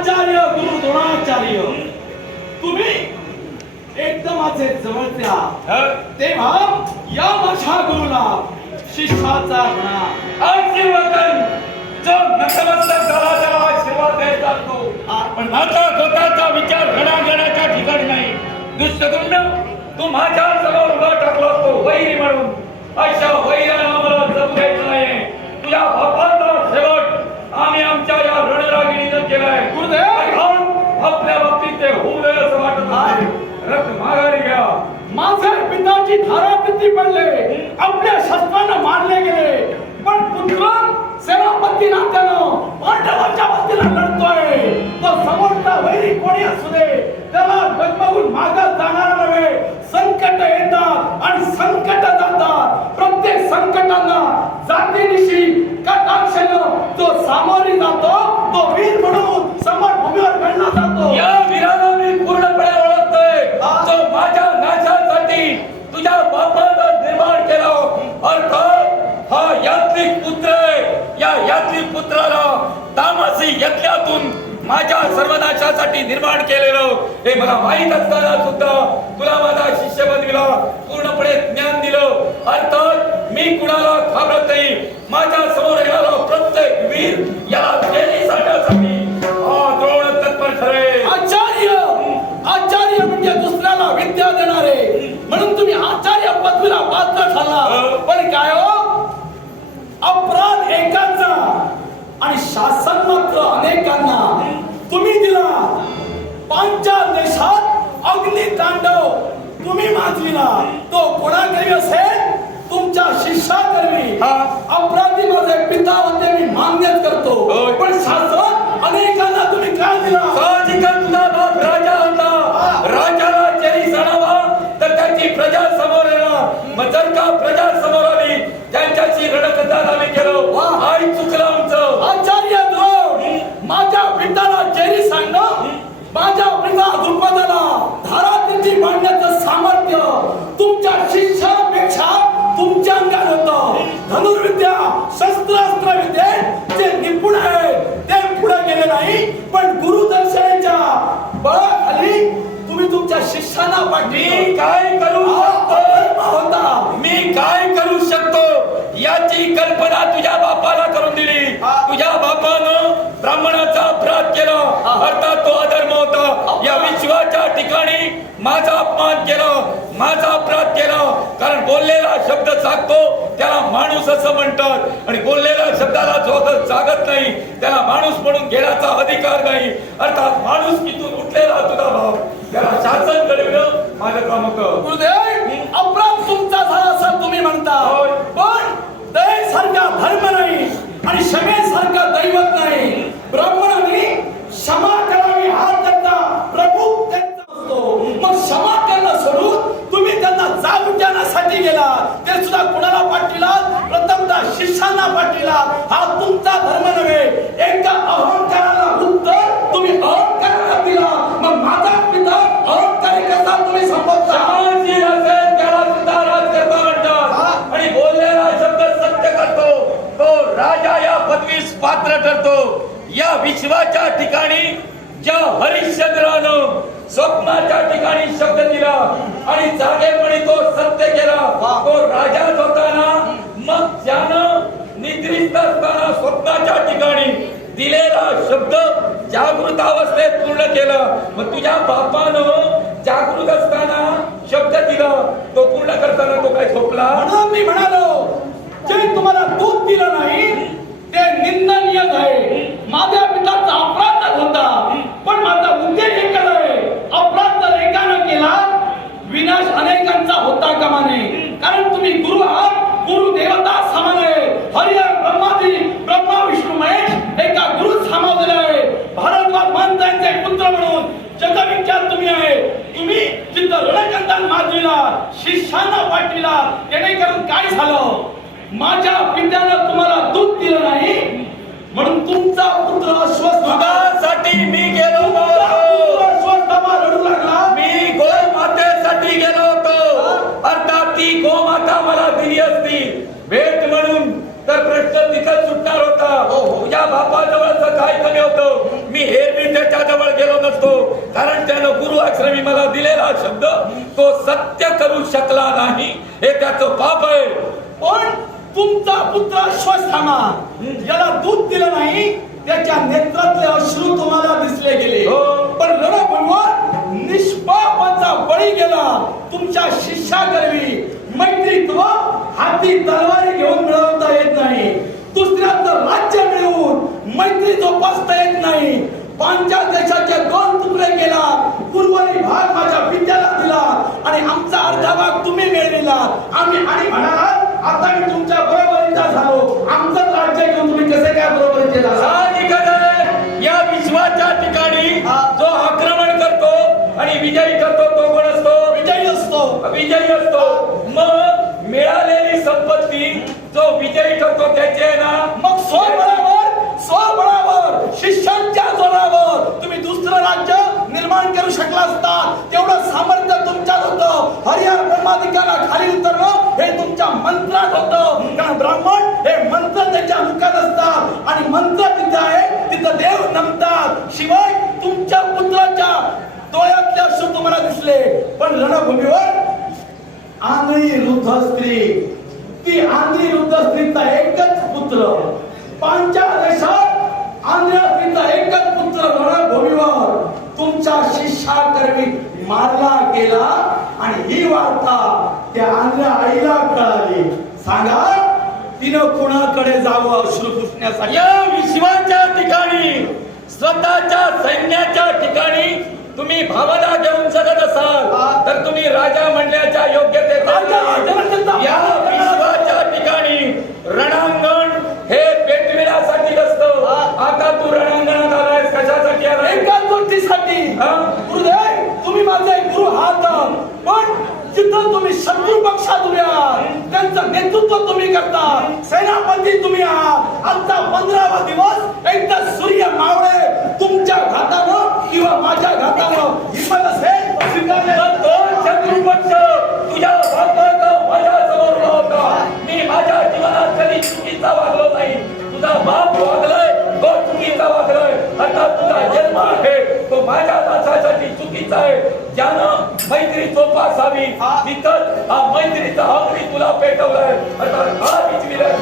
आचार्य गुरु द्रोणाचार्य तुम्ही एकदमाचे जवळचे आहात, तेव्हा या माझ्या गुरुला शिष्याचा म्हणा आशीर्वादन जो नतमस्तक झाला त्याला आशीर्वाद द्यायचा असतो. पण माझा स्वतःचा विचार घडाघडाच्या ठिकाणी नाही. दुष्टदुम्न तू माझ्या समोर उभा टाकला असतो वैरी म्हणून. अशा वैराला आम्हाला जमू द्यायचं नाही. तुझ्या बापाचा शेवट आम्ही आमच्या या रणरागिणीनं केलाय. गुरुदेव आपल्या बाबतीत ते होऊ नये असं वाटत आहे. रक्त माघारी घ्या. माझे पिताची धारातीर्थी पडले, आपल्या शस्त्रांना मारले गेले, पण पुत्र सेनापती नात्यानं पांडवांच्या वतीनं लढतोय. तो समोरचा वैरी कोणी असू दे त्याला डगमगून मागत जाणार नव्हे. संकट येतात आणि संकट जातात. प्रत्येक संकटांना जातीनिशी कटाक्षानं जो सामोरी जातो तो वीर म्हणून समरभूमीवर घडला जातो. या वीराला मी पूर्णपणे ओळखतोय. जो माझ्या नाशासाठी तुझ्या बापानं निर्माण केला. अर्थात हा यात्रिक पुत्र आहे. या यात्रिक पुत्राला तामसी यज्ञातून माझ्या सर्वनाशासाठी निर्माण केलेलं हे मला माहीत असताना सुद्धा तुला माझा शिष्य बनविला, पूर्णपणे ज्ञान दिलं. अर्थात मी कुणाला घाबरत नाही. माझ्या समोर येणारा प्रत्येक वीर याला जेली सांडण्यासाठी द्रोण तत्पर ठरे. आचार्य आचार्य म्हणजे दुसऱ्याला विद्या देणारे, म्हणून तुम्ही आचार्य पदवीला पात्र ठरला. पण काय हो, अपराध एकाचा आणि शासन मात्र अनेकांना तुम्ही दिला. पांचाल देशात अग्नी तांडव तुम्ही माजविला. तो कोणाकरी असेल, तुमच्या शिष्याकरवी. अपराधी माझे पिता होते, मी मान्यच करतो. पण शासन अनेकांना तुम्ही काय दिला? साहजिकच तुझा बाप राजा होता. राजाला जेरी जाणावा तर त्याची प्रजा समोर येणार. मग जर का प्रजा समोर आली त्यांच्याशी रणकंदान आम्ही केलं. आई चुकलं आमचं. आचार्य द्रोण माझ्या पिताला जेरी सांगणं, माझ्या पिता द्रुपदाला धारातीर्थी बांधण्याचं सामर्थ्य तुमच्या शिष्यापेक्षा तुमच्या अंगात होतं. धनुर्विद्या शस्त्रास्त्र विद्येत जे निपुण आहे ते पुढे गेले नाही, पण गुरुदर्शनाच्या बळाखाली तुम्ही तुमच्या शिष्यांना पाठली. मी काय करू शकतो होता मी काय करू शकतो याची कल्पना तुझ्या बापाला करून दिली. तुझ्या बापानं ब्राह्मणाचा अपराध केला. अर्थात तो अधर्म होता. या विश्वाच्या ठिकाणी माझा अपमान केला, माझा अपराध केला. कारण बोललेला शब्द जागतो त्याला माणूस असं म्हणतात, आणि बोललेल्या शब्दाला जो जागत नाही त्याला माणूस म्हणून घेण्याचा अधिकार नाही. अर्थात माणूस कितून उठलेला तुझा भाव त्याला शासन घडविणं माझं काम होतं. गुरुदेव अपराध तुमचा झाला असं तुम्ही म्हणता, पण दयेसारखा धर्म नाही आणि क्षमेसारखा दैवत नाही. ब्राह्मणांनी क्षमा करावी हा त्यांचा प्रभू त्यांचा असतो. मग क्षमा करणं सोडून तुम्ही त्यांना जाग विचारण्यासाठी गेला. ते सुद्धा कुणाला पाठविला? प्रथमतः शिष्यांना पाठविला. हा तुमचा धर्म नव्हे. एका अहंकाराला उत्तर तुम्ही अहंकाराला दिला. मग माझा पिता अहंकारी कसा तुम्ही संबोधता? क्षमाशील असेल त्याला सुद्धा राजकर्ता म्हणतात. आणि बोललेला शब्द सत्य करतो तो राजा या पदवीस पात्र ठरतो. या विश्वाच्या ठिकाणी ज्या हरिश्चंद्रानं स्वप्नाच्या ठिकाणी शब्द दिला आणि जागेपणी तो सत्य केला, तो राजाच होता ना. मग ज्यानं निद्रिस्त असताना स्वप्नाच्या ठिकाणी दिलेला शब्द जागृत अवस्थेत पूर्ण केला. मग तुझ्या बापानं जागृत असताना शब्द दिला, तो पूर्ण करताना तो काय झोपला? म्हणून मी म्हणालो, जे तुम्हाला दूध दिलं नाही ते निंदनीय आहे. माझ्या पिताचा अपराध होता, पण माझा उद्देश एकच आहे. अपराध जर एकानं केला, विनाश अनेकांचा होता कामा नये. कारण तुम्ही गुरु आहात, गुरु देवता समान आहे. हरिहर ब्रह्मादी ब्रह्मा विष्णू महेश एका गुरु सामावलेला आहे. भारद्वाज महाराजांचे पुत्र म्हणून जगविख्यात तुम्ही आहे. तुम्ही जिथं रणकंदान माजविला, शिष्यांना पाठविला, जेणेकरून काय झालं? माझ्या पित्यानं तुम्हाला दूध दिलं नाही, म्हणून तुमचा पुत्र दुधासाठी मी गेलो अश्वत्थामा रडू लागला. मी गोमातेसाठी गेलो होतो. अर्थात ती गोमाता मला दिली असती भेट म्हणून प्रश्न तिथं सुटणार होता. तुझ्या बापाजवळच काय कमी होतं. मी हेरविद्याच्या पूर्वाश्रमी मला दिलेला शब्द तो सत्य करू शकला नाही हे त्याचं पाप आहे. पण तुमचा पुत्र अश्वत्थामा याला दूध दिलं नाही, त्याच्या नेत्रातले अश्रू तुम्हाला दिसले गेले. हो. पण रणभूमीवर निष्पापाचा बळी गेला. तुमच्या शिष्याकरवी मैत्रीत्व हाती तलवारी घेऊन मिळवता येत नाही. दुसऱ्याचं राज्य मिळवून मैत्री जोपासता येत नाही. पांचाल देशाचे 2 तुकडे केला, उर्वरित भाग माझ्या पित्याला दिला आणि आमचा अर्धा भाग तुम्ही मिळविला. आम्ही आणि म्हणालात आता मी तुमच्या बरोबरीचा झालो, आमचं राज्य घेऊन तुम्ही कसे काय बरोबरीचे झाला? साहजिकच आहे. या विश्वाच्या ठिकाणी जो आक्रमण करतो आणि विजयी करतो तो कोण असतो? विजयी असतो. विजयी असतो. मग मिळालेली संपत्ती जो विजयी ठरतो त्याची आहे ना, मग स्वबळावर शिष्यांच्या जोरावर तुम्ही दुसरं राज्य निर्माण करू शकला असता. तेवढं सामर्थ्य तुमच्यात होतं. हरिहर ब्रह्मादिकाला खाली उतरणं हे तुमच्या मंत्रात होतं. कारण ब्राह्मण हे मंत्र त्याच्या मुखात असतात आणि मंत्र तिथे आहे तिथं देव नमतात. शिवाय तुमच्या पुत्राच्या डोळ्यातले अश्रू तुम्हाला दिसले. पण रणभूमीवर आंधळी वृद्ध स्त्री, ती आंधळी वृद्ध स्त्रीचा एकच पुत्र, पांचाल देशात आंधळ्या स्त्रीचा एकच पुत्र रणभूमीवर तुमच्या शिष्याकरवी मारला गेला. आणि ही वार्ता त्या आंधळ्या आईला कळाली. सांगा तिनं कुणाकडे जावं अश्रू पुसण्यासाठी? या विश्वाच्या ठिकाणी स्वतःच्या सैन्याच्या ठिकाणी तुम्ही भावना घेऊन जगत असाल तर तुम्ही राजा म्हणण्याच्या योग्यतेचा या विश्वाच्या ठिकाणी रणांगण हे पेटविण्यासाठी असतं. आता तू रणांगणात आलायस कशासाठी आलाय? एकाच गोष्टीसाठी. गुरुदेव तुम्ही माझे गुरु आहात, पण जिथं तुम्ही शत्रू पक्षात उभे आहात त्यांचं नेतृत्व तुम्ही करता, सेनापती तुम्ही आहात. आजचा 15वा दिवस एकदा सूर्य मावळे तुमच्या घातानं किंवा माझ्या घातानं हिंमत असेल स्वीकारले. दोन शत्रू पक्ष तुझ्या बापाचा माझ्या समोर उभा होता. मी माझ्या जीवनात कधी चुकीचा वागलो नाही. तुझा बाप वागलाय तो चुकीचा वागलाय. आता तुझा जन्म आहे तो माझ्या दासासाठी चुकीचा आहे. ज्यानं मैत्री जोपासावी तिथं हा मैत्रीचा अग्नी तुला पेटवलाय. आता हा विचविलाय.